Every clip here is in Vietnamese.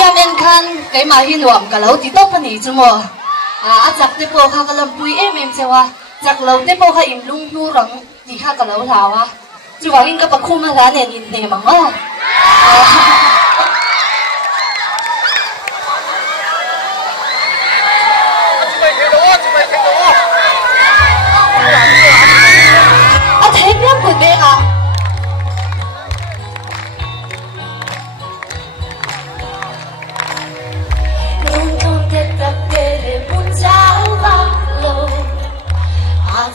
em em khan cái mà hi nuam cả lâu thì tốt hơn nhỉ chứ mà giặc tế po khá cả làm bùi em xem à giặc lâu tế po khá im lung nu răng thì khá cả lâu thảo à chứ vào in các bậc khung ra nè nhìn nè mà ngó thế biết của bé à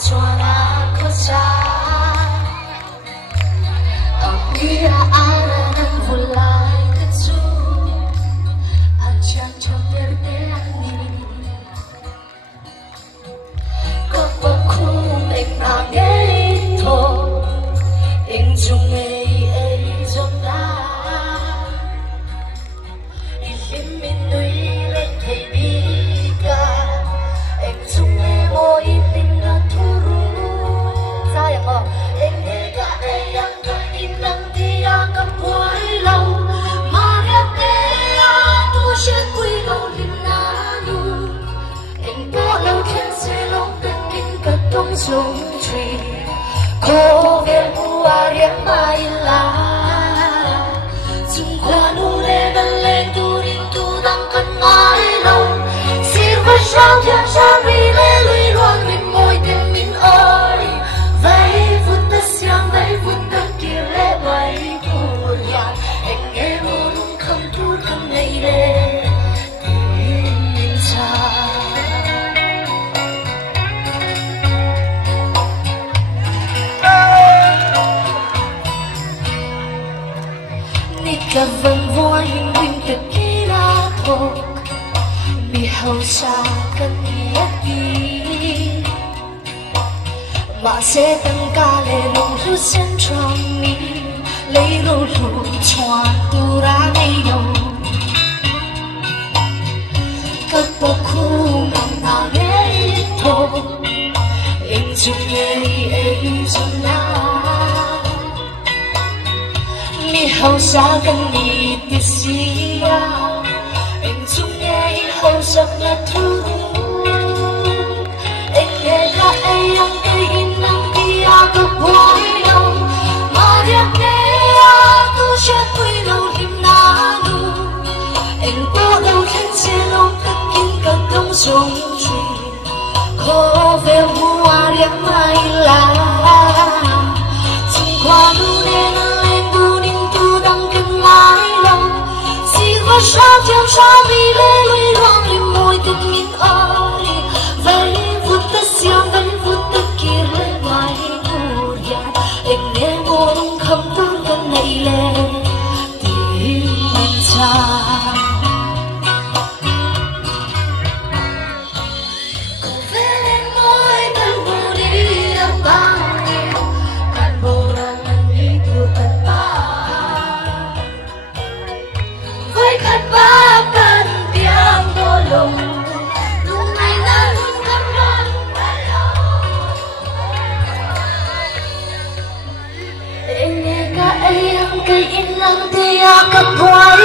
Juana cosa Dia aranan vulai kecu Ajan jamberde angin Kepakum ing nangito Ing jungei ei zonda Ilim nui lên thầy bika Ing jungei mo ilim na turu Sayang oh Ing ega eyang keinang dia kapuai lau Mariat ea tu shet kui lau linanu Ing po lau khen se lau pekin katong song tree Ko vel mua riang mai la Dung qua nu le gan lên tu rin tu dang kan ngai lau Sir va shao tiang sha mi le lui luang rin môi tim min ơi Vây vút ta xiang vây vút ta kia le vây buồn nhạt Anh nghe mô nung không thu không ngày lệ Tình cha Nika vang voa hình hình thật kỳ la thuộc Bị hầu xa cần nhất đi Mà sẽ tăng ca lệ lông rút sen trong mi Lấy rô rô choa tu ra ngay đầu Các bộ khu nằm nào nghe ít thô Em dùng nghe ấy dùng nào Mi hầu xa cần đi tiết xì Em dùng nghe hầu xa ngã thu Em nghe là ai ăn cây in năng kia cực bối lâu Mà đẹp nè tu chết quy lâu im nà nu Em có lâu khen xe lâu tất kinh cực đông sống truy Khó về mua đẹp mai là Chung qua nu nè nâng lên tu ninh tu đăng kinh ngái lâu Xì có sao tiêm sao vì lê lui loang lên môi tình mình ơi Vây vút ta xiang vây vút ta kia lê vai buồn nhạt Anh nghe mô nung không tuôn gần ngày lê Tình cha Cô về lên môi cần bù đi đâm bao nhiêu Cần bù rằng anh đi tiêu cần ba Với khát ba cần tiếng đô lùng Cây in năng thì cấp hoài